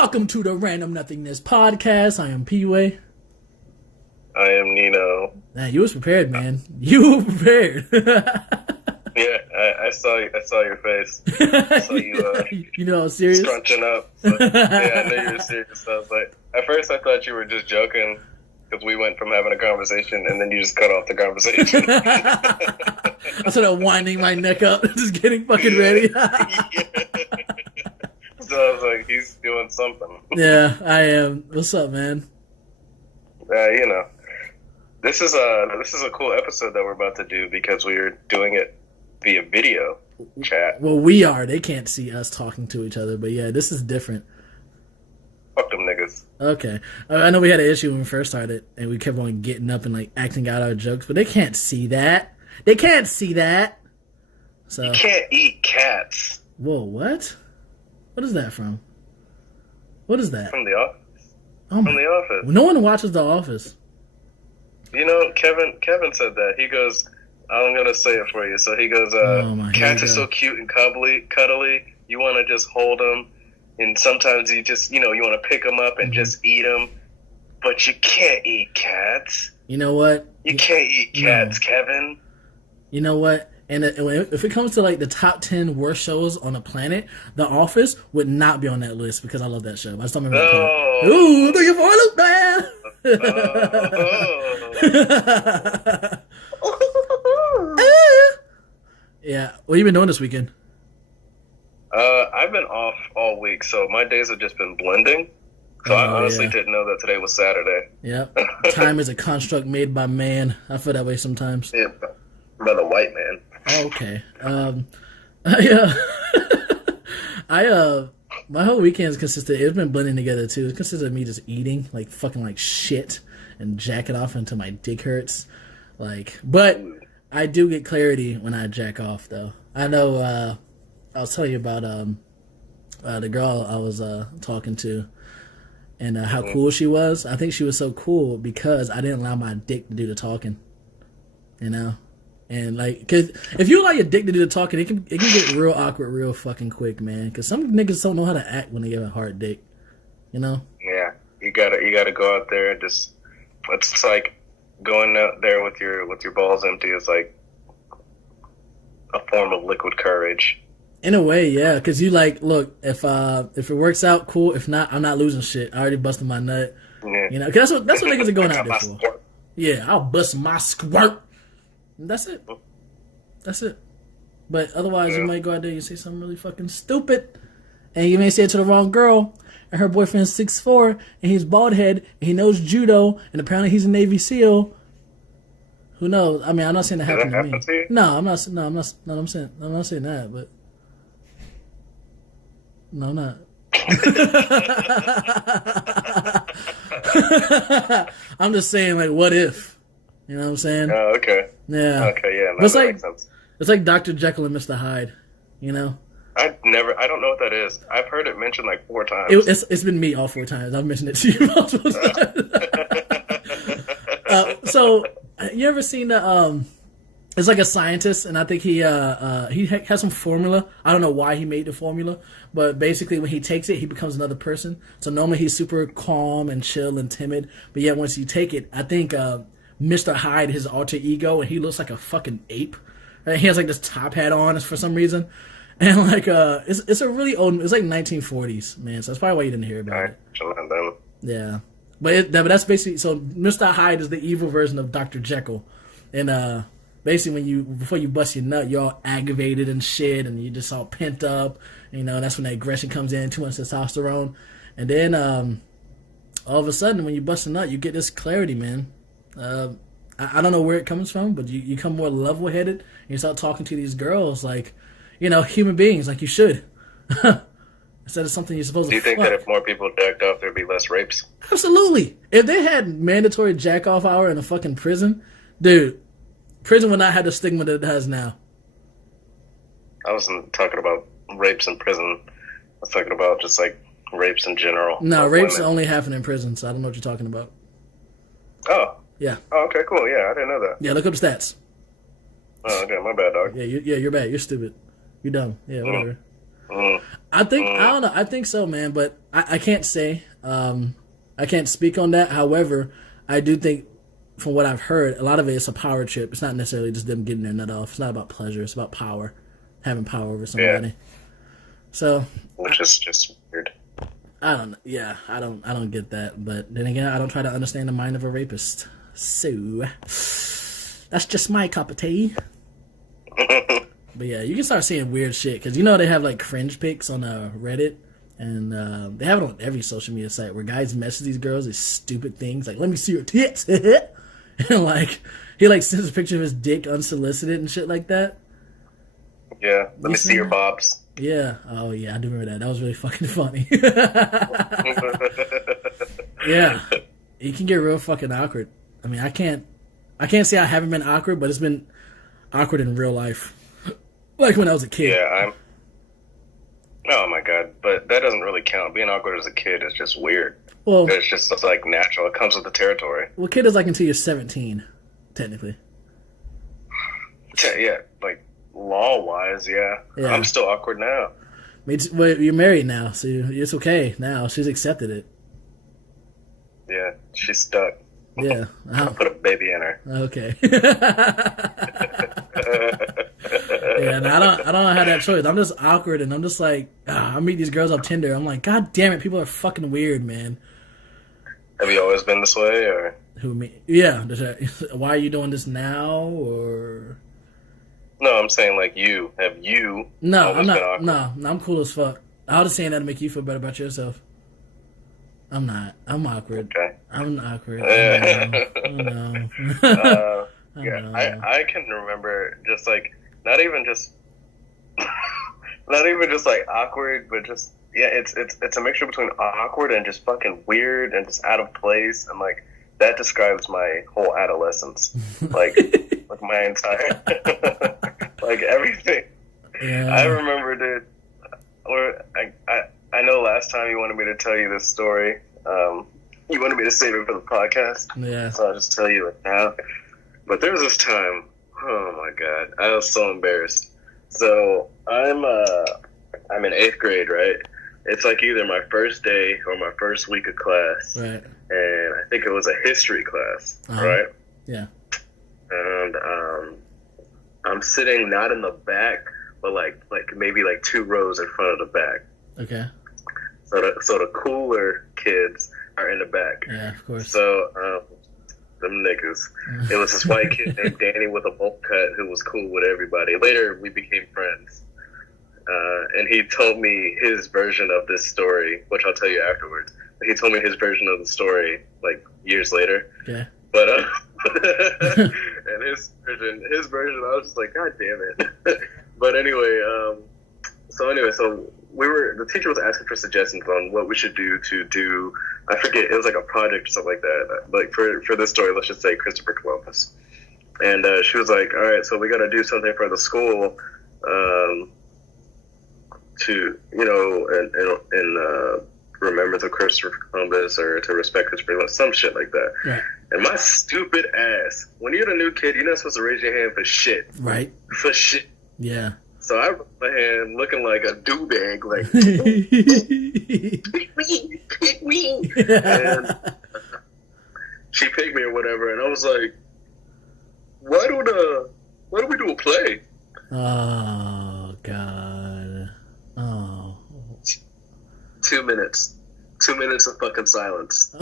Welcome to the Random Nothingness podcast. I am P-Way. I am Nino. Man, you was prepared, man. You were prepared. Yeah, I saw your face. I saw you. You know, I was serious. Scrunching up. So, yeah, I knew you were serious. I was like, at first I thought you were just joking because we went from having a conversation and then you just cut off the conversation. I started winding my neck up, just getting fucking ready. Yeah. So I was like, he's doing something. Yeah, I am. What's up, man? This is a cool episode that we're about to do because we are doing it via video chat. Well, we are. They can't see us talking to each other, but yeah, this is different. Fuck them niggas. Okay. I know we had an issue when we first started, and we kept on getting up and like acting out our jokes, but they can't see that. They can't see that. So you can't eat cats. Whoa, what? What is that from? What is that? From The Office. Oh From The Office. No one watches The Office. You know, Kevin said that. He goes, I'm going to say it for you. So he goes, cats are so cute and cuddly. You want to just hold them. And sometimes you just, you want to pick them up and just eat them. But you can't eat cats. You know what? You can't eat cats, Kevin. You know what? And if it comes to like the top 10 worst shows on the planet, The Office would not be on that list because I love that show. I just don't remember the part. Ooh, looking for it, man. Yeah. What have you been doing this weekend? I've been off all week, so my days have just been blending. So I honestly didn't know that today was Saturday. Yep. Time is a construct made by man. I feel that way sometimes. Yeah, by the white man. Okay. My whole weekend's consisted. It's been blending together too. It consisted of me just eating like fucking like shit and jacking off until my dick hurts. But I do get clarity when I jack off though. I know. I was telling you about the girl I was talking to and how cool she was. I think she was so cool because I didn't allow my dick to do the talking. You know. And cause if you allow your dick to do the talking, it can get real awkward real fucking quick, man. Cause some niggas don't know how to act when they get a hard dick, you know. Yeah, you gotta go out there and just. It's like going out there with your balls empty is like a form of liquid courage. In a way, yeah. Cause you look if it works out, cool. If not, I'm not losing shit. I already busted my nut. Yeah. You know, cause that's what niggas are going out there for. Squirt. Yeah, I'll bust my squirt. That's it. But otherwise, you might go out there and say something really fucking stupid. And you may say it to the wrong girl. And her boyfriend's 6'4", and he's bald head, and he knows judo, and apparently he's a Navy SEAL. Who knows? I mean, I'm not saying that happened to me. To No, I'm not. No, I'm not. No, I'm not saying that. But no, I'm not. I'm just saying, what if? You know what I'm saying? Oh, okay. Yeah. Okay, yeah. That makes sense. It's like Dr. Jekyll and Mr. Hyde, you know? I don't know what that is. I've heard it mentioned 4 times. It's been me all 4 times. I've mentioned it to you multiple times. So, you ever seen it's like a scientist, and I think he has some formula. I don't know why he made the formula, but basically when he takes it, he becomes another person. So normally he's super calm and chill and timid, but yet once you take it, I think Mr. Hyde, his alter ego, and he looks like a fucking ape. Right? He has this top hat on for some reason, and it's a really old. It's 1940s, man. So that's probably why you didn't hear about it. Yeah, but that's basically so. Mr. Hyde is the evil version of Dr. Jekyll, and basically before you bust your nut, you're all aggravated and shit, and you just all pent up. You know, that's when the aggression comes in, too much testosterone, and then all of a sudden when you bust a nut, you get this clarity, man. I don't know where it comes from, but you become more level-headed, and you start talking to these girls like, human beings, like you should. Instead of something you're supposed to Do you think that if more people jacked off, there'd be less rapes? Absolutely. If they had mandatory jack-off hour in a fucking prison, dude, prison would not have the stigma that it has now. I wasn't talking about rapes in prison. I was talking about just, rapes in general. No, rapes only happen in prison, so I don't know what you're talking about. Oh. Yeah. Oh, okay, cool. Yeah, I didn't know that. Yeah, look up the stats. Oh, okay, my bad, dog. Yeah, you're bad. You're stupid. You're dumb. Yeah, whatever. I don't know. I think so, man. But I can't say. I can't speak on that. However, I do think, from what I've heard, a lot of it is a power trip. It's not necessarily just them getting their nut off. It's not about pleasure. It's about power, having power over somebody. Yeah. So, which is just weird. I don't. Yeah, I don't get that. But then again, I don't try to understand the mind of a rapist. So that's just my cup of tea. But yeah, you can start seeing weird shit because you know they have like cringe pics on Reddit, and they have it on every social media site where guys message these girls these stupid things like "Let me see your tits," and like he like sends a picture of his dick unsolicited and shit like that. Yeah, let me see your bobs. Yeah. Oh yeah, I do remember that. That was really fucking funny. Yeah, it can get real fucking awkward. I mean, I can't say I haven't been awkward, but it's been awkward in real life. Like when I was a kid. Yeah, oh my god, but that doesn't really count. Being awkward as a kid is just weird. Well, it's like natural. It comes with the territory. Well, kid is like until you're 17, technically. Yeah, like law-wise, yeah. I'm still awkward now. Well, you're married now, so it's okay now. She's accepted it. Yeah, she's stuck. Yeah. I'll put a baby in her. Okay. Yeah, and I don't have that choice. I'm just awkward, and I'm just like, I meet these girls on Tinder. I'm like, God damn it, people are fucking weird, man. Have you always been this way, or who me? Yeah. Why are you doing this now, or? No, I'm saying like you. Have you? No, I'm not. No, I'm cool as fuck. I was just saying that to make you feel better about yourself. I'm not. I'm awkward. Okay. I'm awkward. Oh no. Yeah, I can remember just like not even just like awkward, but just it's a mixture between awkward and just fucking weird and just out of place, and like that describes my whole adolescence, like my entire like everything. Yeah. I remember, dude. Or I know last time you wanted me to tell you this story. You wanted me to save it for the podcast. Yeah. So I'll just tell you it now. But there was this time, oh my god, I was so embarrassed. So I'm in 8th grade, right? It's like either my first day or my first week of class. Right. And I think it was a history class, right? Yeah. And I'm sitting not in the back, but like maybe like 2 rows in front of the back. Okay. So the cooler kids are in the back. Yeah, of course. So them niggas. It was this white kid named Danny with a bowl cut who was cool with everybody. Later, we became friends. And he told me his version of this story, which I'll tell you afterwards. He told me his version of the story, like, years later. Yeah. But, and his version, I was just like, God damn it. But anyway, so the teacher was asking for suggestions on what we should do, I forget, it was like a project or something like that. Like for this story, let's just say Christopher Columbus. And she was like, all right, so we got to do something for the school to, in remembrance of Christopher Columbus or to respect Christopher Columbus, some shit like that. Right. And my stupid ass, when you're the new kid, you're not supposed to raise your hand for shit. Right. For shit. Yeah. So I raised my hand looking like a do-bag, like, pick me. And she picked me or whatever, and I was like, why do we do a play? Oh, God. Oh. 2 minutes. 2 minutes of fucking silence.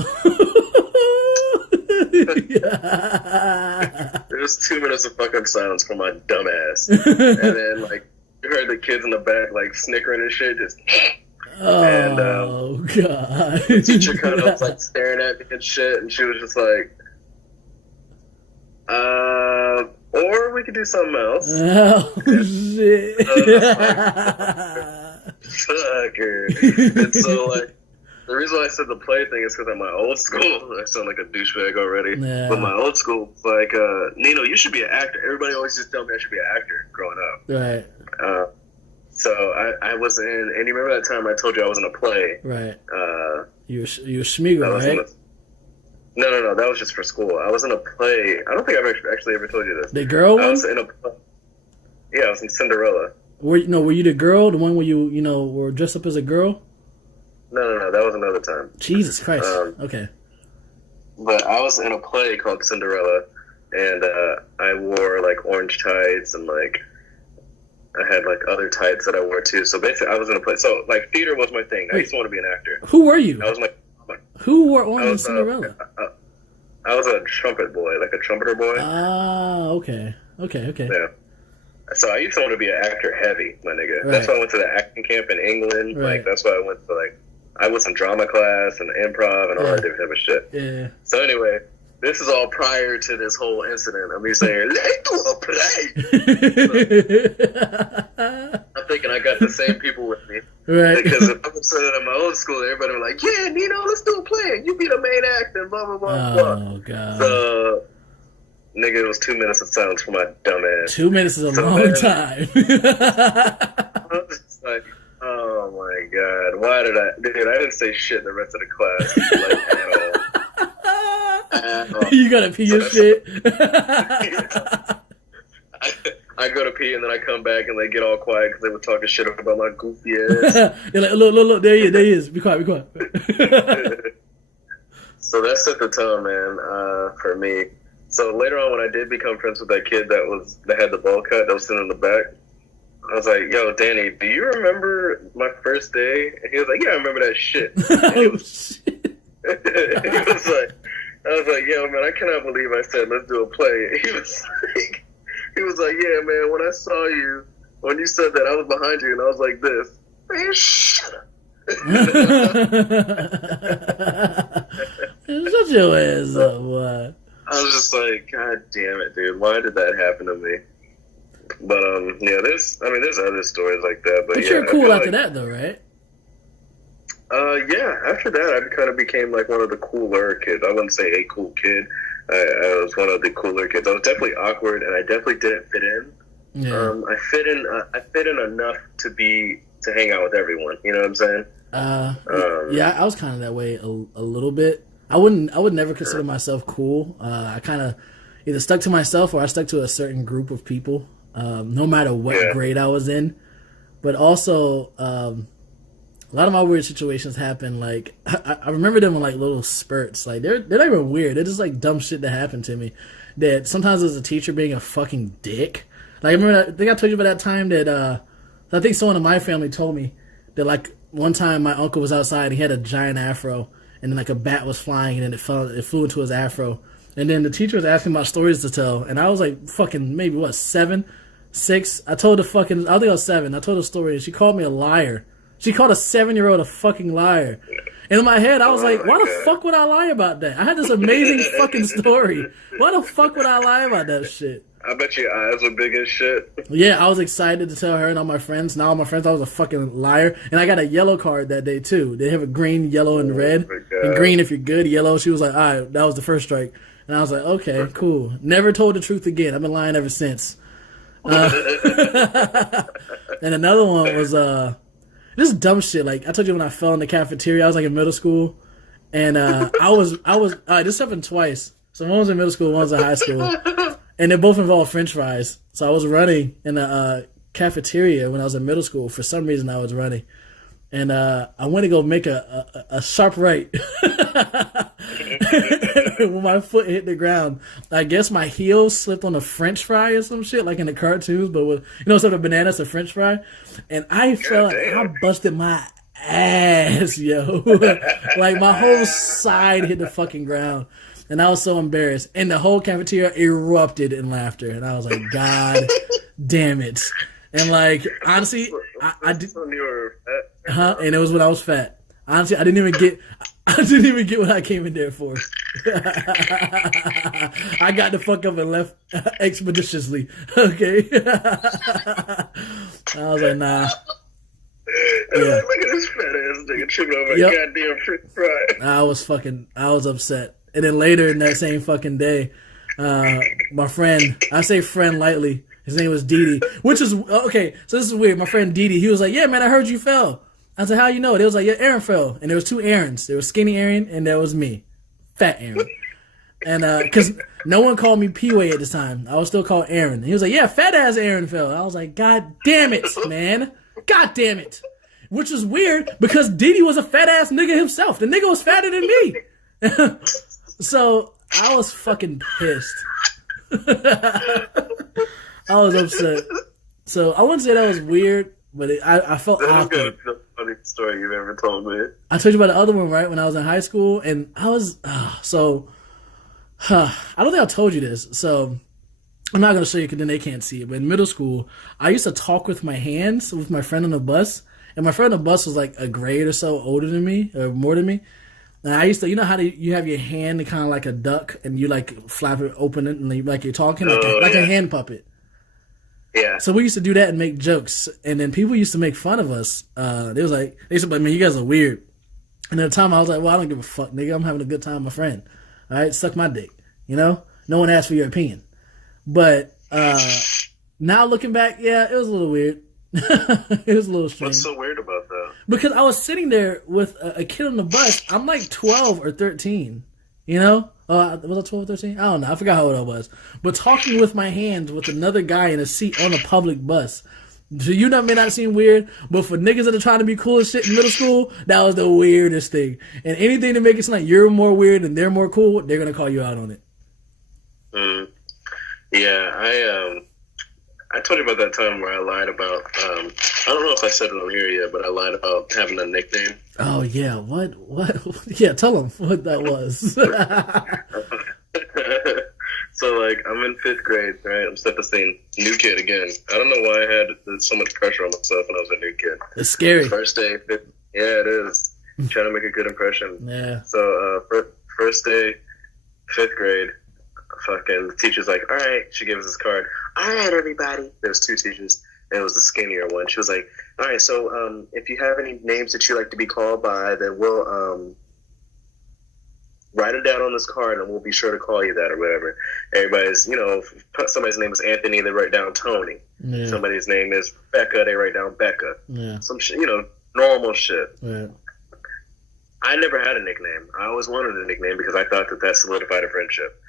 It was 2 minutes of fucking silence for my dumb ass. And then, like, you heard the kids in the back, like, snickering and shit, just... Oh, God. The teacher kind of was, like, staring at me and shit, and she was just like, or we could do something else. Oh, shit. Sucker. And so, like, the reason why I said the play thing is because at my old school, I sound like a douchebag already, but my old school, like, Nino, you should be an actor. Everybody always just told me I should be an actor growing up. Right. So I was in, and you remember that time I told you I was in a play? Right. You were Schmiegel, right? No, that was just for school. I was in a play. I don't think I've actually ever told you this. The girl one? I was in a play. Yeah, I was in Cinderella. Were you the girl? The one where you were dressed up as a girl? No, that was another time. Jesus Christ. Okay. But I was in a play called Cinderella, and I wore like orange tights, and like I had like other tights that I wore too. So basically, I was in a play. So like theater was my thing. I used to want to be an actor. Who were you? I was like, who wore orange in Cinderella? I was a trumpet boy, like a trumpeter boy. Ah, okay. Yeah. So I used to want to be an actor heavy, my nigga. Right. That's why I went to the acting camp in England. Right. Like that's why I went to like I was in drama class and improv and all that different type of shit. Yeah. So anyway, this is all prior to this whole incident of me saying, let's do a play. So, I'm thinking I got the same people with me. Right. Because if I was saying at my old school, everybody was like, yeah, Nino, let's do a play. You be the main actor, blah, blah, blah, blah. Oh, God. So, nigga, it was 2 minutes of silence for my dumb ass. 2 minutes is a long time. I was just like, oh my God, why did I? Dude, I didn't say shit the rest of the class. Like, at all. You gotta pee your shit. I go to pee and then I come back and they get all quiet because they were talking shit about my goofy ass. You're like, look, there he is. Be quiet. So that set the tone, man, for me. So later on, when I did become friends with that kid that had the bowl cut that was sitting in the back, I was like, yo, Danny, do you remember my first day? And he was like, yeah, I remember that shit. Shit. I was like, yo, man, I cannot believe I said, let's do a play. He was like, yeah, man, when I saw you, when you said that, I was behind you, and I was like this. Man, shut up. Shut your ass up, boy. I was just like, God damn it, dude. Why did that happen to me? But, yeah, there's other stories like that. But yeah, you're cool after that, though, right? Yeah, after that, I kind of became like one of the cooler kids. I wouldn't say a cool kid. I was one of the cooler kids. I was definitely awkward, and I definitely didn't fit in. Yeah. I fit in enough to hang out with everyone. You know what I'm saying? Yeah, I was kind of that way a little bit. I would never consider myself cool. I kind of either stuck to myself or I stuck to a certain group of people, no matter what grade I was in. But also, a lot of my weird situations happen. Like I remember them in like little spurts. Like they're not even weird. They're just like dumb shit that happened to me. That sometimes as a teacher being a fucking dick. Like I remember, I think I told you about that time that I think someone in my family told me that like one time my uncle was outside. He had a giant afro, and then like a bat was flying, and then it flew into his afro. And then the teacher was asking about stories to tell, and I was like fucking maybe 7, 6. I think I was 7. I told a story, and she called me a liar. She called a 7-year-old a fucking liar. And in my head, I was like, why the fuck would I lie about that? I had this amazing fucking story. Why the fuck would I lie about that shit? I bet your eyes were big as shit. Yeah, I was excited to tell her and all my friends. Now all my friends, I was a fucking liar. And I got a yellow card that day, too. They have a green, yellow, and red. And green if you're good, yellow. She was like, all right, that was the first strike. And I was like, okay, cool. Never told the truth again. I've been lying ever since. And another one was this dumb shit. Like I told you when I fell in the cafeteria, I was like in middle school, and I was. This happened twice. So one was in middle school, one was in high school, and they both involved French fries. So I was running in the cafeteria when I was in middle school. For some reason, I was running, and I went to go make a sharp right. When my foot hit the ground, I guess my heel slipped on a French fry or some shit, like in the cartoons, but with, instead of bananas, a French fry. And I felt like I busted my ass, yo. Like my whole side hit the fucking ground. And I was so embarrassed. And the whole cafeteria erupted in laughter. And I was like, God damn it. And like, honestly, I did. And it was when I was fat. Honestly, I didn't even get what I came in there for. I got the fuck up and left expeditiously. Okay. I was like, nah. Yeah. Look at this fat ass nigga tripping over a goddamn French fry. I was upset. And then later in that same fucking day, my friend, I say friend lightly, his name was Didi, which is, okay, so this is weird. My friend Didi, he was like, yeah, man, I heard you fell. I said, how you know it? It was like, yeah, Aaron fell. And there was 2 Aarons. There was skinny Aaron and there was me. Fat Aaron. And because no one called me P-Way at the time. I was still called Aaron. And he was like, yeah, fat ass Aaron Phil. I was like, God damn it, man. God damn it. Which was weird because Diddy was a fat ass nigga himself. The nigga was fatter than me. So I was fucking pissed. I was upset. So I wouldn't say that was weird, but I felt awkward. That's the funniest story you've ever told me. I told you about the other one, right? When I was in high school, and I was I don't think I told you this. So I'm not gonna show you because then they can't see it. But in middle school, I used to talk with my hands with my friend on the bus, and my friend on the bus was like a grade or so older than me or more than me. And I used to, you know how you have your hand kind of like a duck, and you like flap it, open it, and like you're talking like a hand puppet. Yeah. So we used to do that and make jokes, and then people used to make fun of us. They said, "Man, you guys are weird." And at the time, I was like, "Well, I don't give a fuck, nigga. I'm having a good time with my friend. All right, suck my dick. You know, no one asked for your opinion." But now looking back, yeah, it was a little weird. It was a little strange. What's so weird about that? Because I was sitting there with a kid on the bus. I'm like 12 or 13, you know? Was I 12 or 13? I don't know. I forgot how old I was. But talking with my hands with another guy in a seat on a public bus. So you may not seem weird, but for niggas that are trying to be cool as shit in middle school, that was the weirdest thing. And anything to make it sound like you're more weird and they're more cool, they're going to call you out on it. Yeah, I told you about that time where I lied about, I don't know if I said it on here yet, but I lied about having a nickname. Oh, yeah. What? Yeah, tell them what that was. So, like, I'm in 5th grade, right? I'm set the scene. New kid again. I don't know why I had so much pressure on myself when I was a new kid. It's scary. First day, yeah, it is. Trying to make a good impression. Yeah. So, first day, 5th grade, fucking the teacher's like, all right. She gave us this card. All right, everybody. There was 2 teachers, and it was the skinnier one. She was like, all right, so if you have any names that you like to be called by, then we'll write it down on this card, and we'll be sure to call you that or whatever. Everybody's, if somebody's name is Anthony, they write down Tony. Yeah. Somebody's name is Becca, they write down Becca. Yeah. Some shit, normal shit. Yeah. I never had a nickname. I always wanted a nickname because I thought that solidified a friendship.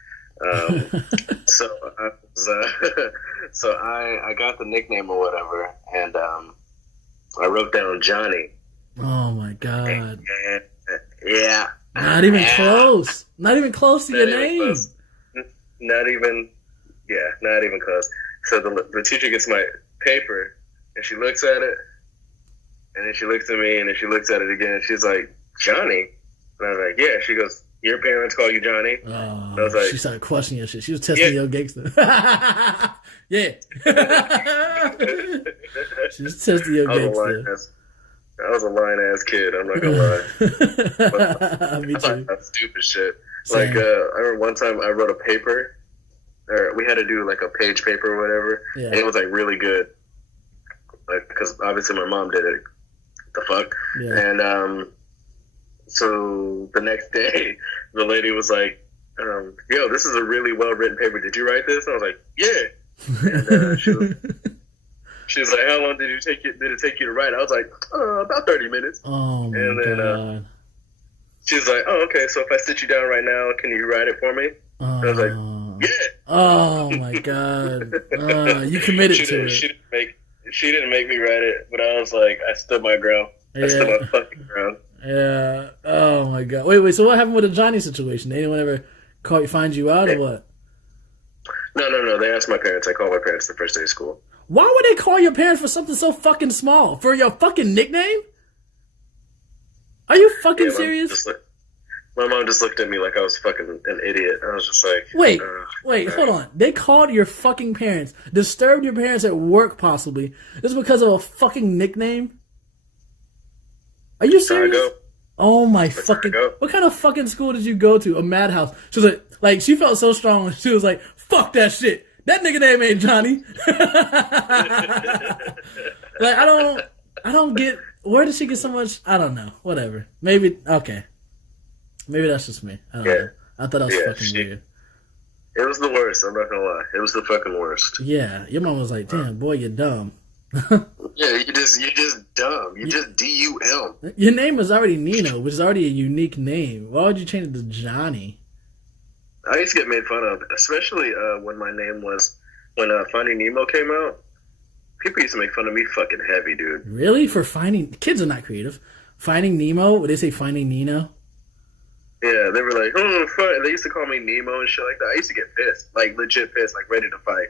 So I got the nickname or whatever, and I wrote down Johnny. Oh my god! And, yeah, not even close. Not even close to your name. Close. Not even close. So the teacher gets my paper, and she looks at it, and then she looks at me, and then she looks at it again, and she's like, Johnny, and I was like, yeah. She goes, your parents call you Johnny? Oh, I was like, she started questioning your shit. She was testing your gangster. Yeah. She was testing your gangster. I was a lying-ass kid. I'm not going to lie. Me too. That's stupid shit. Same. Like, I remember one time I wrote a paper, or we had to do, like, a page paper or whatever, and it was, like, really good. Like, because obviously my mom did it. The fuck? Yeah. And, so the next day, the lady was like, yo, this is a really well-written paper. Did you write this? And I was like, yeah. And she was like, how long did it take you to write? I was like, about 30 minutes. Oh, my God. She was like, oh, okay, so if I sit you down right now, can you write it for me? And I was like, yeah. Oh, my God. You committed to it. She didn't make me write it, but I was like, I stood my ground. I stood my fucking ground. Yeah. Oh my god. Wait. So what happened with the Johnny situation? Did anyone ever find you out or what? No. They asked my parents. I called my parents the first day of school. Why would they call your parents for something so fucking small? For your fucking nickname? Are you fucking serious? My mom just looked at me like I was fucking an idiot. I was just like, wait, hold on. They called your fucking parents, disturbed your parents at work possibly, just because of a fucking nickname? Are you serious? Oh my fucking! What kind of fucking school did you go to? A madhouse. She was like she felt so strong. She was like, "Fuck that shit. That nigga name ain't Johnny." Like I don't get where did she get so much? I don't know. Whatever. Maybe okay. Maybe that's just me. I don't know. I thought that was fucking weird. It was the worst. I'm not gonna lie. It was the fucking worst. Yeah, your mom was like, "Damn, boy, you're dumb." Yeah, you just dumb. You just DUM. Your name was already Nino, which is already a unique name. Why would you change it to Johnny? I used to get made fun of, especially when my name was when Finding Nemo came out. People used to make fun of me fucking heavy, dude. Really? For finding kids are not creative. Finding Nemo? Would they say Finding Nino? Yeah, they were like, oh, they used to call me Nemo and shit like that. I used to get pissed, like legit pissed, like ready to fight.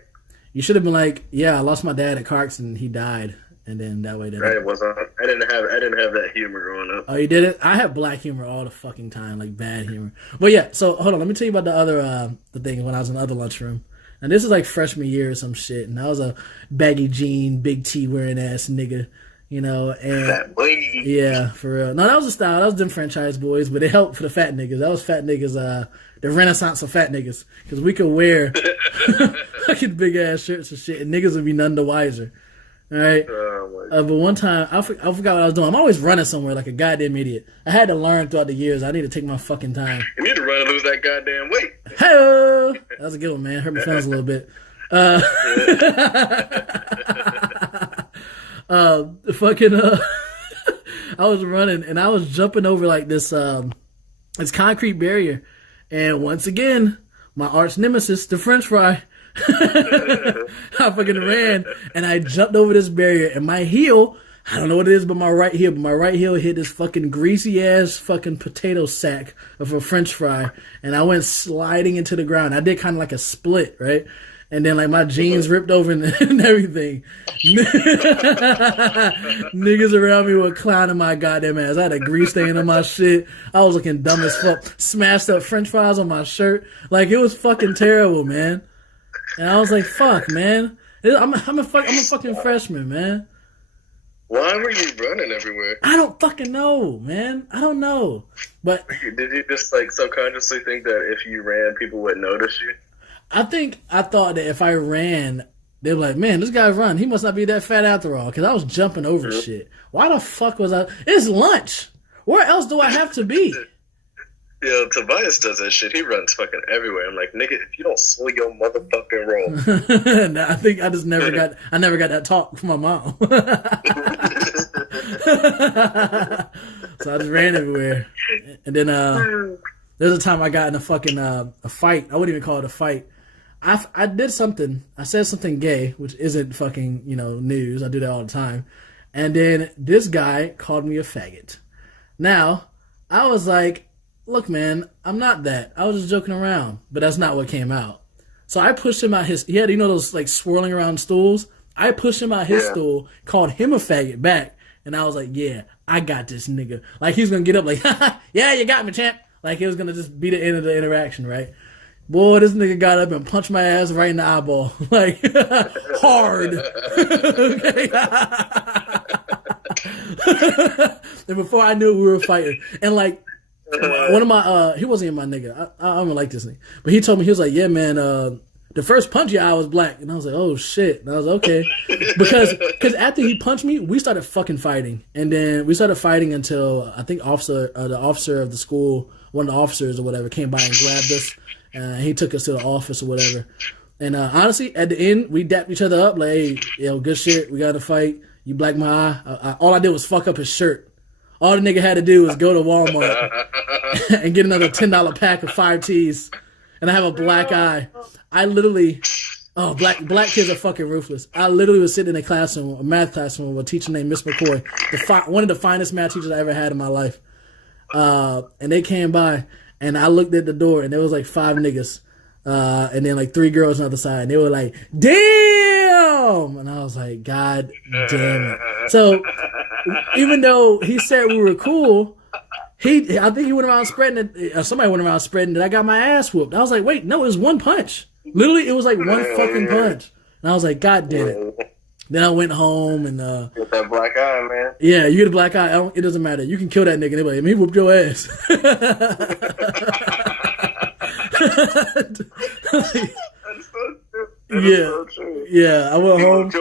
You should have been like, yeah, I lost my dad at car accident. He died, and then that way. Right, I didn't have that humor growing up. Oh, you did it? I have black humor all the fucking time, like bad humor. But yeah, so hold on, let me tell you about the other the thing when I was in the other lunchroom. And this is like freshman year or some shit, and I was a baggy jean, big T wearing ass nigga, you know. And fat boy. Yeah, for real. No, that was a style. That was them franchise boys, but it helped for the fat niggas. That was fat niggas. The renaissance of fat niggas, because we could wear fucking big ass shirts and shit, and niggas would be none the wiser. All right. But one time, I forgot what I was doing. I'm always running somewhere like a goddamn idiot. I had to learn throughout the years. I need to take my fucking time. You need to run and lose that goddamn weight. Hey, that was a good one, man. Hurt my feelings a little bit. I was running and I was jumping over like this concrete barrier, and once again, my arch nemesis, the French fry. I fucking ran and I jumped over this barrier, and my heel, I don't know what it is, but my right heel hit this fucking greasy ass fucking potato sack of a French fry, and I went sliding into the ground. I did kind of like a split, right? And then like my jeans ripped over and everything. Niggas around me were clowning my goddamn ass. I had a grease stain on my shit. I was looking dumb as fuck. Smashed up French fries on my shirt. Like, it was fucking terrible, man. And I was like, fuck, man. I'm a fucking freshman, man. Why were you running everywhere? I don't fucking know, man. I don't know. But did you just like subconsciously think that if you ran, people would notice you? I thought that if I ran, they'd be like, man, this guy's running. He must not be that fat after all. Because I was jumping over shit. Why the fuck was I? It's lunch. Where else do I have to be? Yeah, Tobias does that shit. He runs fucking everywhere. I'm like, nigga, if you don't slow your motherfucking roll. Nah, I think I just never got that talk from my mom. So I just ran everywhere. And then there's a time I got in a fucking a fight. I wouldn't even call it a fight. I did something. I said something gay, which isn't fucking, news. I do that all the time. And then this guy called me a faggot. Now, I was like, look, man, I'm not that. I was just joking around, but that's not what came out. So I pushed him out he had, those like swirling around stools. I pushed him out his stool, called him a faggot back, and I was like, yeah, I got this nigga. Like, he's going to get up like, yeah, you got me, champ. Like, it was going to just be the end of the interaction, right? Boy, this nigga got up and punched my ass right in the eyeball. Like, hard. And before I knew it, we were fighting. And like, one of my, he wasn't even my nigga. I don't like this nigga. But he told me, he was like, yeah, man, the first punch I was black. And I was like, oh shit. And I was okay. Because after he punched me, we started fucking fighting. And then we started fighting until I think the officer of the school, one of the officers or whatever, came by and grabbed us. He took us to the office or whatever. And honestly, at the end, we dapped each other up like, hey, good shit. We got to fight. You blacked my eye. All I did was fuck up his shirt. All the nigga had to do was go to Walmart and get another $10 pack of 5 teas. And I have a black eye. I literally, black kids are fucking ruthless. I literally was sitting in a math classroom with a teacher named Miss McCoy, one of the finest math teachers I ever had in my life. And they came by, and I looked at the door, and there was like 5 niggas. And then like 3 girls on the other side. And they were like, damn! And I was like, God damn it. So, even though he said we were cool, I think he went around spreading it, or somebody went around spreading that I got my ass whooped. I was like, wait, no, it was one punch. Literally, it was like one fucking punch. And I was like, God damn it. Then I went home and get that black eye, man. Yeah, you get a black eye. It doesn't matter. You can kill that nigga. They're like, he whooped your ass. Yeah, I went home.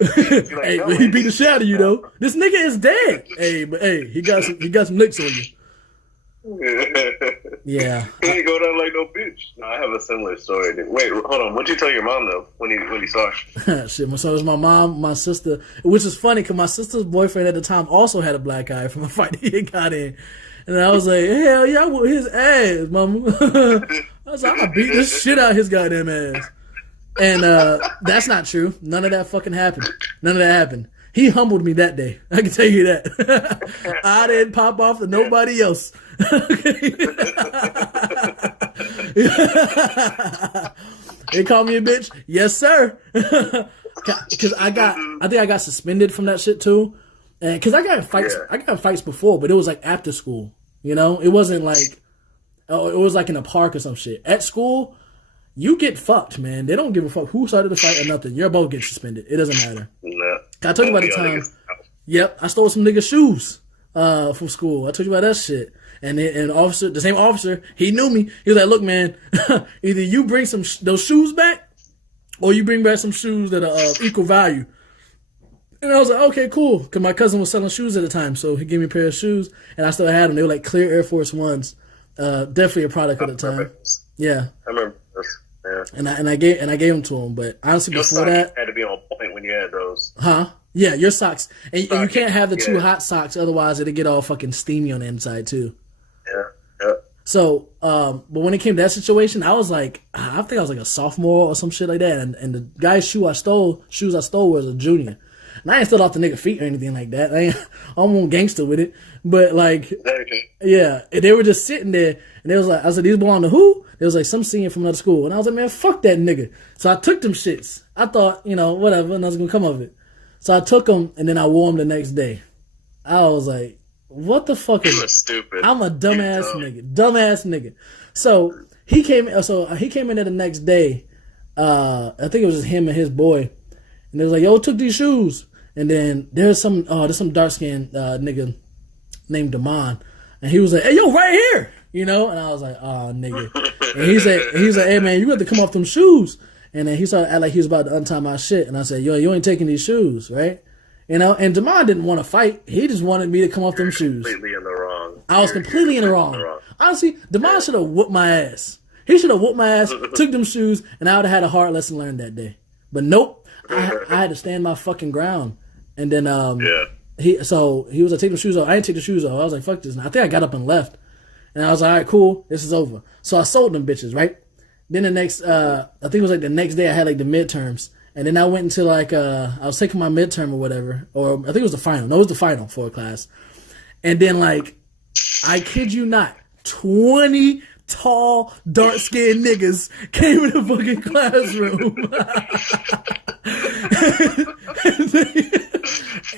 Hey, he beat the shit out of you though. This nigga is dead. Hey, but he got some licks on you. Yeah. He didn't go down like no bitch. No, I have a similar story. Wait, hold on. What'd you tell your mom though when you saw her? Shit, so it was my mom, my sister, which is funny because my sister's boyfriend at the time also had a black eye from a fight he got in. And I was like, hell yeah, I whoop his ass, mama. I was like, I'm gonna beat this shit out of his goddamn ass. And that's not true. None of that fucking happened. None of that happened. He humbled me that day. I can tell you that. I didn't pop off to nobody else. They call me a bitch? Yes, sir. Because I think I got suspended from that shit too. And because I got in fights before, but it was like after school. You know, it wasn't like, oh, it was like in a park or some shit. At school, you get fucked, man. They don't give a fuck who started the fight or nothing. You're both getting suspended. It doesn't matter. No. I told you about the time. Yep, I stole some niggas' shoes from school. I told you about that shit. And the same officer, he knew me. He was like, "Look, man, either you bring those shoes back, or you bring back some shoes that are of equal value." And I was like, "Okay, cool," because my cousin was selling shoes at the time, so he gave me a pair of shoes, and I still had them. They were like clear Air Force Ones, definitely a product at the time. Yeah, I remember this. Yeah. And I gave them to him, but honestly, your before that, had to be on point when you had those. Huh? Yeah, your socks, and you can't have the too hot socks, otherwise it'll get all fucking steamy on the inside too. Yeah. So, but when it came to that situation, I was like, I think I was like a sophomore or some shit like that, and the guy's shoes I stole was a junior. And I ain't still off the nigga feet or anything like that. I'm on gangster with it. But like, yeah, and they were just sitting there, and they was like, I said, these belong to who? It was like some senior from another school. And I was like, man, fuck that nigga. So I took them shits. I thought, whatever, nothing's gonna come of it. So I took them, and then I wore them the next day. I was like, what the fuck is this? Stupid. I'm a dumbass nigga. So he came in there the next day. I think it was just him and his boy. And they was like, yo, took these shoes. And then there's some dark skinned nigga named Damon. And he was like, hey, yo, right here. And I was like, oh, nigga. And he was like, hey, man, you got to come off them shoes. And then he started acting like he was about to untie my shit. And I said, yo, you ain't taking these shoes, right? And Damon didn't want to fight. He just wanted me to come off them shoes. Completely in the wrong. I was completely in the wrong. Honestly, Damon should have whooped my ass. He should have whooped my ass, took them shoes, and I would have had a hard lesson learned that day. But nope. I had to stand my fucking ground. And then he was like, take the shoes off. I didn't take the shoes off. I was like, fuck this. And I think I got up and left. And I was like, all right, cool. This is over. So I sold them bitches, right? Then the next, I think it was like the next day I had like the midterms. And then I went into like, I was taking my midterm or whatever. Or I think it was the final. No, it was the final for a class. And then like, I kid you not, 20 tall, dark-skinned niggas came in the fucking classroom.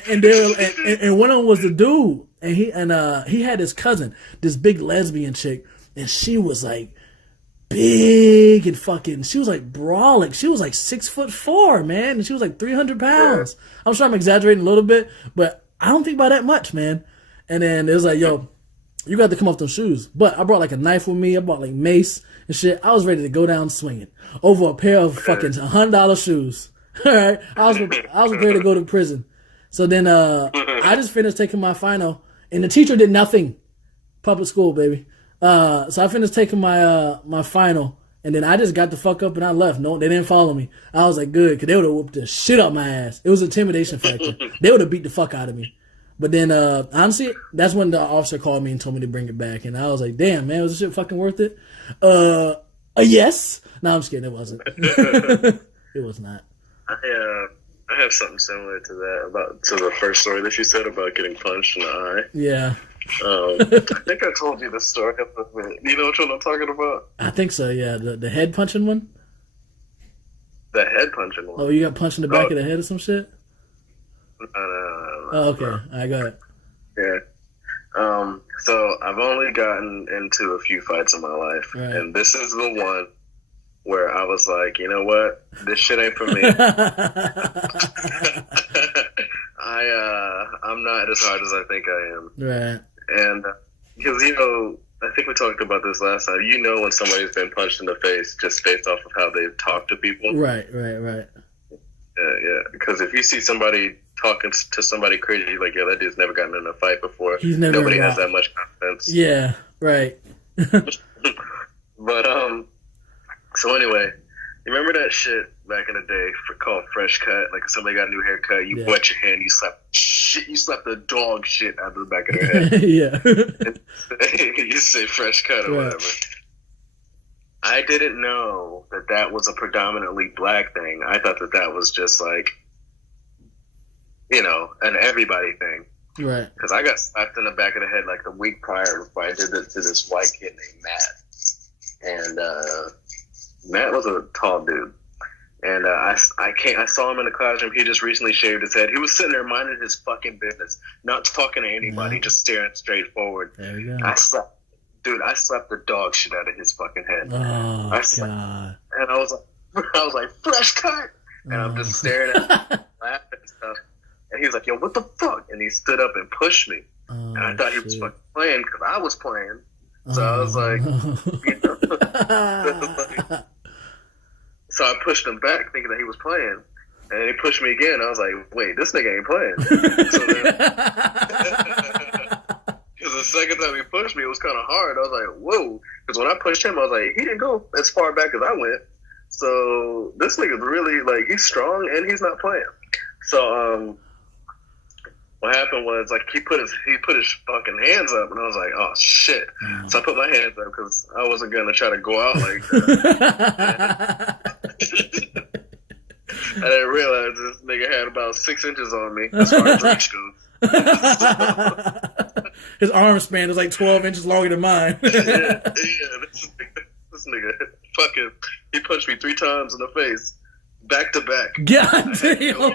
and one of them was the dude, and he had his cousin, this big lesbian chick, and she was like big and fucking, she was like brawling. She was like 6'4", man, and she was like 300 pounds. I'm sure I'm exaggerating a little bit, but I don't think about that much, man. And then it was like, yo, you got to come off those shoes. But I brought like a knife with me. I brought like mace and shit. I was ready to go down swinging over a pair of fucking $100 shoes. All right, I was prepared to go to prison. So then I just finished taking my final, and the teacher did nothing. Public school, baby. So I finished taking my final, and then I just got the fuck up and I left. No, they didn't follow me. I was like, good, because they would have whooped the shit out my ass. It was an intimidation factor. They would have beat the fuck out of me. But then, honestly, that's when the officer called me and told me to bring it back. And I was like, damn, man, was this shit fucking worth it? Yes. No, I'm just kidding. It wasn't. It was not. I have something similar to that, to the first story that you said about getting punched in the eye. Yeah. I think I told you the story. You know which one I'm talking about? I think so, yeah. The head punching one? The head punching one. Oh, you got punched in the back of the head or some shit? No. Oh, okay. All right, go ahead. Yeah. So I've only gotten into a few fights in my life, right. And this is the one where I was like, you know what? This shit ain't for me. I'm not as hard as I think I am. Right. And because, I think we talked about this last time. When somebody's been punched in the face just based off of how they talk to people. Right. Yeah. Because if you see somebody talking to somebody crazy, like, yeah, that dude's never gotten in a fight before. Nobody has that much confidence. Yeah. Right. But so anyway, you remember that shit back in the day called fresh cut? Like if somebody got a new haircut, you wet your hand, you slap the dog shit out of the back of their head. Yeah. You say fresh cut or whatever. I didn't know that was a predominantly black thing. I thought that was just like, you know, an everybody thing. Right. Because I got slapped in the back of the head like the week prior before I did this to this white kid named Matt. And Matt was a tall dude. And I saw him in the classroom. He just recently shaved his head. He was sitting there minding his fucking business, not talking to anybody, just staring straight forward. There you go. I slapped the dog shit out of his fucking head. Oh, God. And I was like, fresh cut. And I'm just staring at him, laughing and stuff. And he was like, yo, what the fuck? And he stood up and pushed me. And I thought he was fucking playing because I was playing. So I was like, you know. So I pushed him back thinking that he was playing. And then he pushed me again. I was like, wait, this nigga ain't playing. So then, because the second time he pushed me, it was kind of hard. I was like, whoa. Because when I pushed him, I was like, he didn't go as far back as I went. So this nigga's really, like, he's strong and he's not playing. So, what happened was, like, he put his fucking hands up, and I was like, oh, shit. So I put my hands up, because I wasn't going to try to go out like that. I didn't realize this nigga had about 6 inches on me, as far as reach goes. His arm span is like 12 inches longer than mine. Yeah, this nigga fucking, he punched me 3 times in the face, back to back. God damn.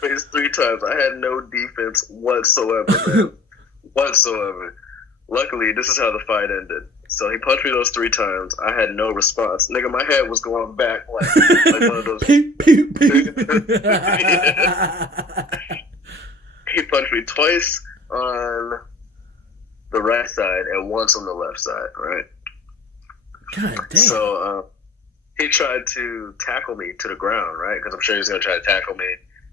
Face 3 times. I had no defense whatsoever, man. Whatsoever. Luckily, this is how the fight ended. So he punched me those 3 times. I had no response. Nigga, my head was going back like one of those. Pew, pew, pew. He punched me twice on the right side and once on the left side, right? God damn. So he tried to tackle me to the ground, right? Because I'm sure he's going to try to tackle me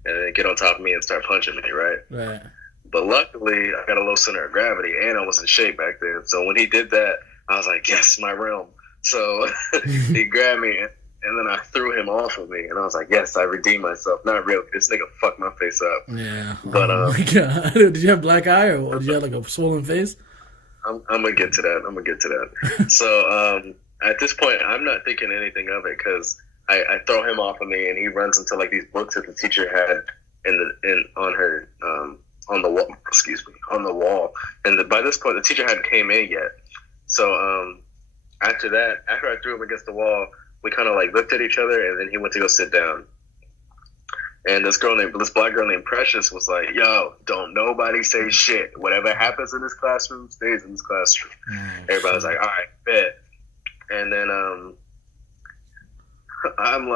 and then get on top of me and start punching me, right? Right. But luckily, I got a low center of gravity, and I was in shape back then. So when he did that, I was like, yes, my realm. So he grabbed me, and then I threw him off of me. And I was like, yes, I redeemed myself. Not really. This nigga fucked my face up. Yeah. But, oh my God. Did you have black eye, or did you have like a swollen face? I'm going to get to that. So at this point, I'm not thinking anything of it because I throw him off of me, and he runs into like these books that the teacher had on the wall. And by this point, the teacher hadn't came in yet. So after I threw him against the wall, we kind of like looked at each other, and then he went to go sit down. And this black girl named Precious was like, yo, don't nobody say shit. Whatever happens in this classroom stays in this classroom. Everybody was like, all right, bet. And then I'm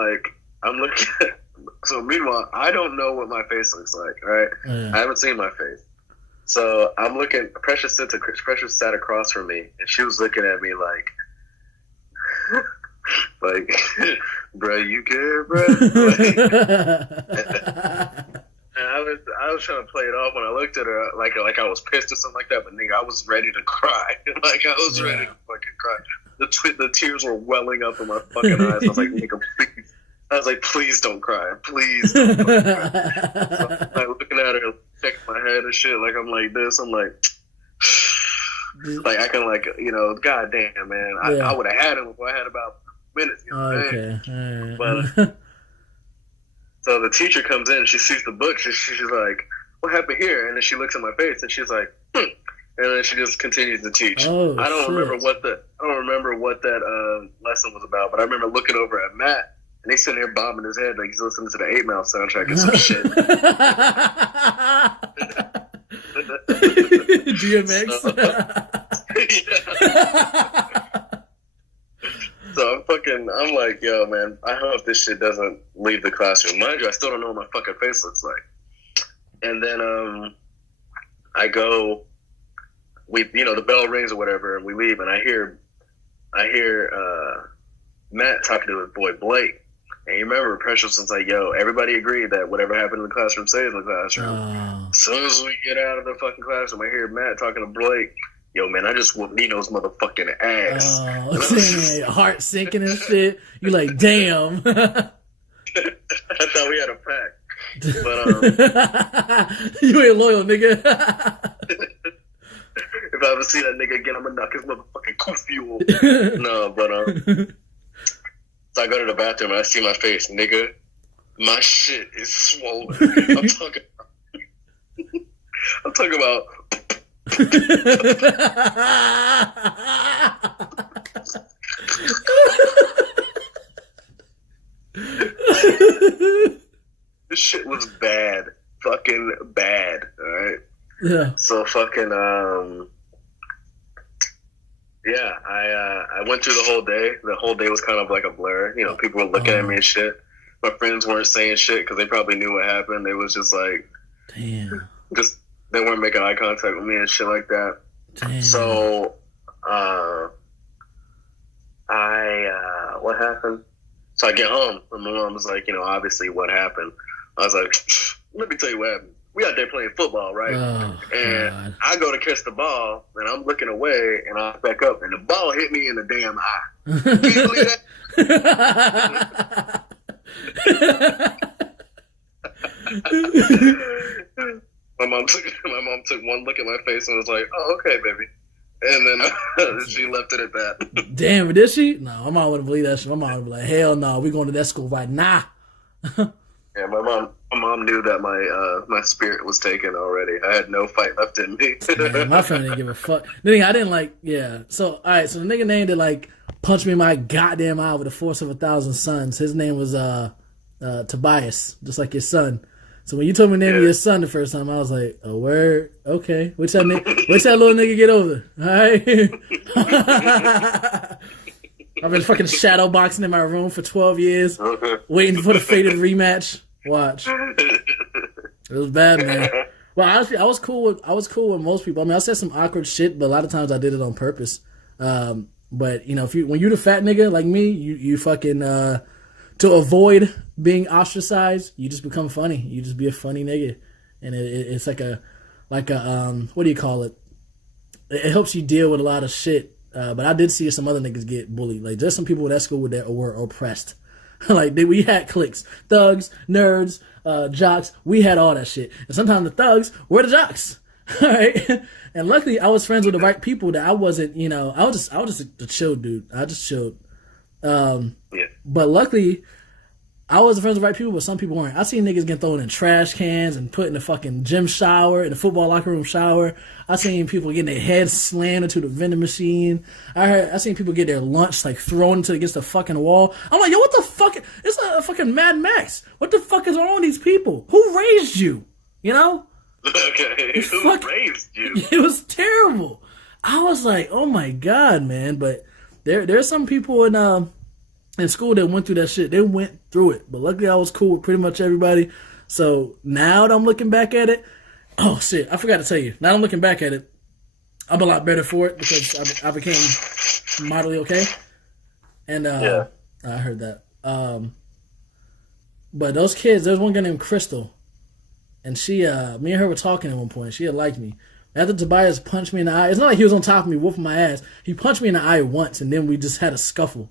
looking at, so meanwhile, I don't know what my face looks like, right? I haven't seen my face. So I'm looking, Precious sat across from me, and she was looking at me like, bro, you good, bro? And I was trying to play it off when I looked at her like I was pissed or something like that, but nigga, I was ready to cry. Like I was ready to fucking cry. The tears were welling up in my fucking eyes. I was like, nigga, please. I was like, please don't cry. Please don't fucking cry. So I'm like looking at her, checking my head and shit. Like I'm like this. I'm like, like I can like, you know, goddamn, man. I would have had him if I had about minutes. You know what I mean? But so the teacher comes in, she sees the book, she's like, what happened here? And then she looks at my face and she's like, and then she just continues to teach. I don't remember what that lesson was about, but I remember looking over at Matt, and he's sitting there bobbing his head like he's listening to the 8 Mile soundtrack and some shit. DMX. So I'm like, yo, man, I hope this shit doesn't leave the classroom. Mind you, I still don't know what my fucking face looks like. And then I go, the bell rings or whatever, and we leave, and I hear Matt talking to his boy Blake, And you remember, Precious was like, yo, everybody agreed that whatever happened in the classroom stays in the classroom. As soon as we get out of the fucking classroom, I hear Matt talking to Blake. Yo, man, I just whooped Nino's motherfucking ass. Heart sinking and shit. You like, damn. I thought we had a pact. But, you ain't loyal, nigga. If I ever see that nigga again, I'm gonna knock his motherfucking fuel. No, but, so I go to the bathroom and I see my face. Nigga, my shit is swollen. I'm talking about this shit was bad. Fucking bad. Alright? Yeah. So fucking yeah, I went through the whole day. The whole day was kind of like a blur. You know, people were looking at me and shit. My friends weren't saying shit because they probably knew what happened. They was just like, damn. Just they weren't making eye contact with me and shit like that. Damn. So, what happened? So I get home and my mom was like, you know, obviously what happened. I was like, let me tell you what happened. We out there playing football, right? Oh, and God. I go to catch the ball, and I'm looking away, and I back up, and the ball hit me in the damn eye. Can you believe that? My mom took one look at my face and was like, "Oh, okay, baby," and then she left it at that. Damn, did she? No, my mom wouldn't believe that shit. My mom would be like, "Hell no, we going to that school right now." Yeah, my mom knew that my spirit was taken already. I had no fight left in me. Man, my friend didn't give a fuck. The thing I didn't like, yeah. So, all right, so the nigga named it like punched me in my goddamn eye with the force of 1,000 suns. His name was Tobias, just like your son. So when you told me the name of your son the first time, I was like, "A word, okay." Which that little nigga get over? All right. I've been fucking shadow boxing in my room for 12 years, waiting for the fated rematch. Watch. It was bad, man. Well, honestly, I was cool with most people. I mean, I said some awkward shit, but a lot of times I did it on purpose. But you know, when you the fat nigga like me, you fucking to avoid being ostracized, you just become funny. You just be a funny nigga, and it's like a what do you call it? It helps you deal with a lot of shit. But I did see some other niggas get bullied. Like, there's some people at school that were oppressed. Like, we had cliques. Thugs, nerds, jocks. We had all that shit. And sometimes the thugs were the jocks. All right? And luckily, I was friends with the right people that I wasn't, you know, I was just a chill dude. I just chilled. But luckily, I was friends with the right people, but some people weren't. I seen niggas get thrown in trash cans and put in the fucking gym shower, in the football locker room shower. I seen people getting their heads slammed into the vending machine. I seen people get their lunch like thrown against the fucking wall. I'm like, yo, what the fuck? It's a fucking Mad Max. What the fuck is wrong with these people? Who raised you? You know? Okay, who raised you? It was terrible. I was like, oh my God, man. But there's some people in school that went through that shit. They went through it. But luckily I was cool with pretty much everybody. So now that I'm looking back at it, oh shit, I forgot to tell you. Now I'm looking back at it, I'm a lot better for it because I became moderately okay. And I heard that. But those kids, there's one girl named Crystal. And she, me and her were talking at one point. She had liked me. After Tobias punched me in the eye, it's not like he was on top of me whooping my ass. He punched me in the eye once and then we just had a scuffle.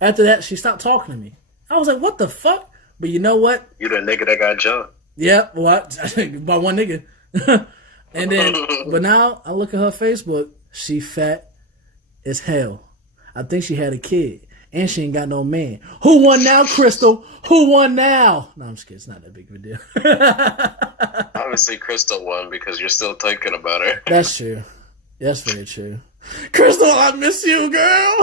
After that, she stopped talking to me. I was like, what the fuck? But you know what? You the nigga that got jumped. Yeah, well, by one nigga. And then, but now I look at her Facebook. She fat as hell. I think she had a kid. And she ain't got no man. Who won now, Crystal? Who won now? No, I'm just kidding. It's not that big of a deal. Obviously, Crystal won because you're still thinking about her. That's true. That's very true. Crystal, I miss you, girl.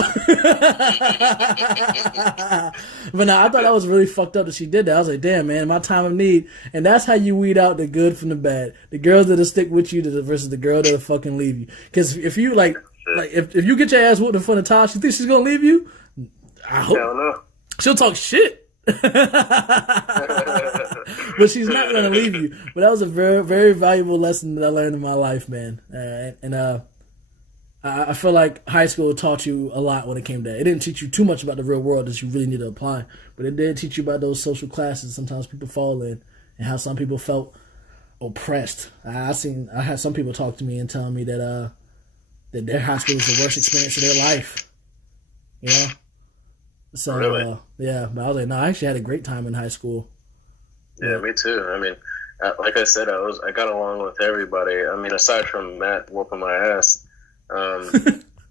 But no, I thought that was really fucked up that she did that. I was like, damn, man, my time of need. And that's how you weed out the good from the bad. The girls that'll stick with you versus the girl that'll fucking leave you. Because if you if you get your ass whooped in front of Tosh, you think she's gonna leave you? I hope. Hell no. She'll talk shit. But she's not gonna leave you. But that was a very, very valuable lesson that I learned in my life, man. I feel like high school taught you a lot when it came to that. It didn't teach you too much about the real world that you really need to apply, but it did teach you about those social classes sometimes people fall in and how some people felt oppressed. I had some people talk to me and tell me that their high school was the worst experience of their life. You know? So really? Yeah, but I was like, no, I actually had a great time in high school. Yeah, me too. I mean, like I said, I got along with everybody. I mean, aside from Matt whooping my ass, and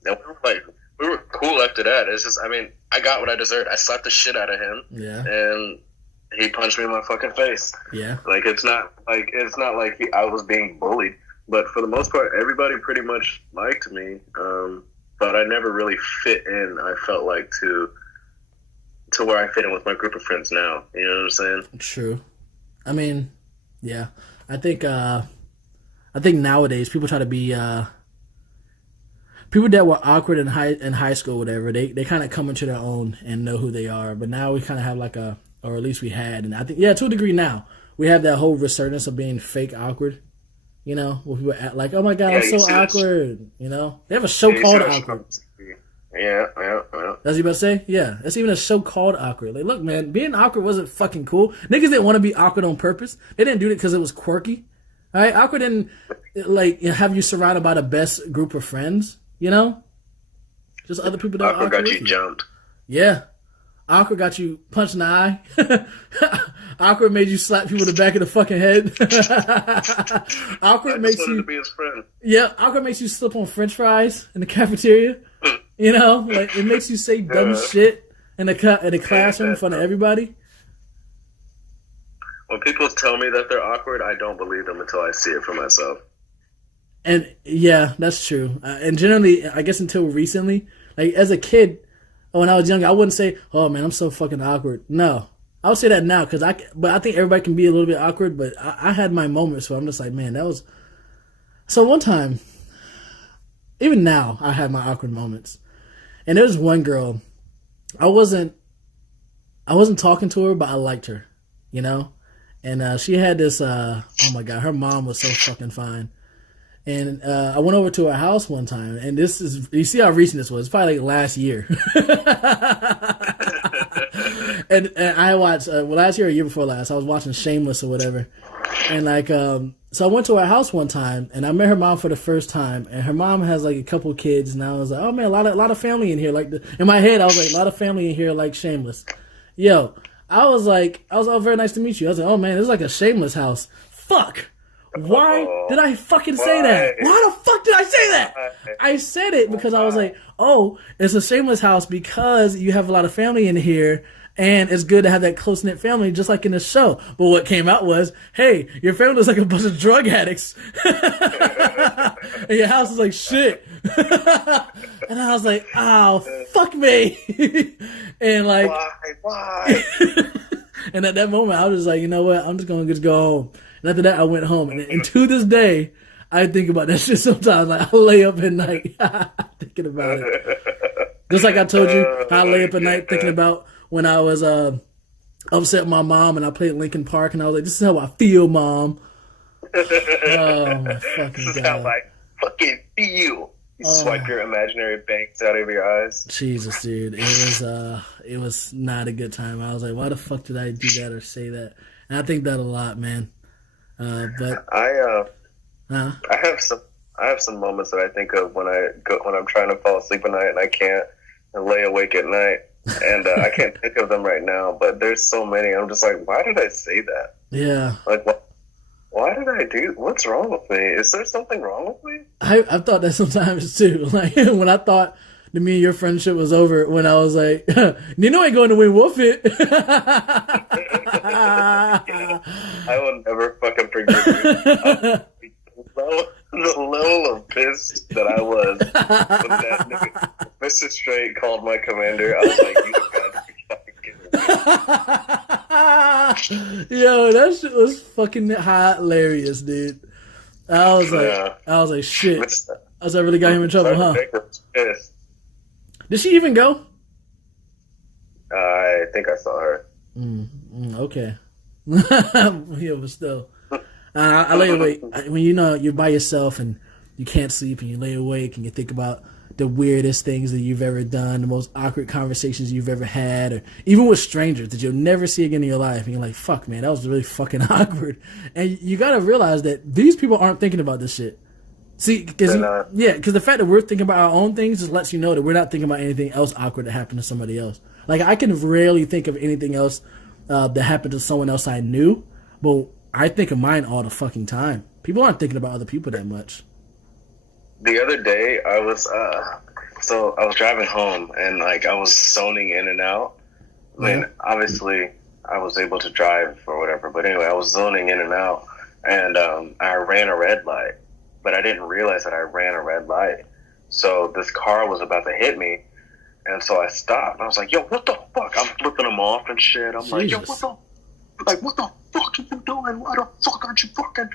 we were cool after that. It's just, I mean, I got what I deserved. I slapped the shit out of him, and he punched me in my fucking face. Yeah, like it's not like I was being bullied, but for the most part, everybody pretty much liked me. But I never really fit in. I felt like to where I fit in with my group of friends now. You know what I'm saying? True. I mean, yeah. I think nowadays people try to be people that were awkward in high school, whatever. They kind of come into their own and know who they are. But now we kind of have like or at least we had, and I think to a degree now we have that whole resurgence of being fake awkward. You know, where people act like, "Oh my god, I'm so awkward." You know, they have a show called Awkward. Yeah. That's what you about to say? Yeah. That's even a show called Awkward. Like, look, man, being awkward wasn't fucking cool. Niggas didn't want to be awkward on purpose. They didn't do it because it was quirky. All right? Awkward didn't, have you surrounded by the best group of friends, you know? Just other people that Awkward got you jumped. Yeah. Awkward got you punched in the eye. Awkward made you slap people in the back of the fucking head. Awkward makes you to be his friend. Yeah, awkward makes you slip on French fries in the cafeteria. You know, like it makes you say dumb shit in the classroom in front of everybody. When people tell me that they're awkward, I don't believe them until I see it for myself. And yeah, that's true. And generally, I guess until recently, like as a kid, when I was young, I wouldn't say, "Oh man, I'm so fucking awkward." No, I would say that now because but I think everybody can be a little bit awkward. But I had my moments where I'm just like, man, that was. So one time, even now, I have my awkward moments, and there was one girl. I wasn't talking to her, but I liked her, you know, and she had this. Oh my god, her mom was so fucking fine. And I went over to her house one time, and this is, you see how recent this was. It's probably like last year. and I watched, last year or year before last, I was watching Shameless or whatever. And like, so I went to her house one time, and I met her mom for the first time. And her mom has like a couple kids, and I was like, oh man, a lot of family in here. Like, in my head, I was like, a lot of family in here, like Shameless. Yo, I was like, oh, very nice to meet you. I was like, oh man, this is like a Shameless house. Fuck. Why did I fucking say that? Why the fuck did I say that? I said it because I was like, oh, it's a Shameless house because you have a lot of family in here and it's good to have that close-knit family just like in the show. But what came out was, hey, your family looks like a bunch of drug addicts. And your house is like shit. And I was like, oh, fuck me. And like, why? And at that moment, I was just like, you know what? I'm just going to go home. And after that, I went home. And to this day, I think about that shit sometimes. Like, I lay up at night thinking about it. Just like I told you, I lay up at night thinking about when I was upset with my mom and I played Linkin Park. And I was like, this is how I feel, Mom. Oh, my fucking God. This is how I fucking feel. You swipe your imaginary banks out of your eyes. Jesus, dude. It was not a good time. I was like, why the fuck did I do that or say that? And I think that a lot, man. But I have some moments that I think of when I'm trying to fall asleep at night and I can't, and lay awake at night, and I can't think of them right now. But there's so many. I'm just like, why did I say that? Yeah. Like, why did I do? What's wrong with me? Is there something wrong with me? I've thought that sometimes too. Like when I thought that me and your friendship was over, when I was like, you know, I ain't going to win Wolf It. I will never fucking forgive you. The level of pissed that I was when that nigga, Mr. Straight called my commander. I was like, you gotta be fucking kidding me. Yo, that shit was fucking hilarious, dude. I was like, shit. I was like, really got him in trouble, huh? Did she even go? I think I saw her. Okay. Yeah, but still. I lay awake when you know you're by yourself and you can't sleep and you lay awake and you think about the weirdest things that you've ever done, the most awkward conversations you've ever had, or even with strangers that you'll never see again in your life. And you're like, fuck, man, that was really fucking awkward. And you got to realize that these people aren't thinking about this shit. See, because the fact that we're thinking about our own things just lets you know that we're not thinking about anything else awkward that happened to somebody else. Like, I can rarely think of anything else that happened to someone else I knew, but I think of mine all the fucking time. People aren't thinking about other people that much. The other day, I was driving home and like I was zoning in and out. I mean, obviously, I was able to drive or whatever, but anyway, I was zoning in and out, and I ran a red light, but I didn't realize that I ran a red light. So this car was about to hit me, and so I stopped. And I was like, "Yo, what the fuck?" I'm flipping them off and shit. I'm like, "Yo, what the fuck are you doing? Why the fuck aren't you fucking?"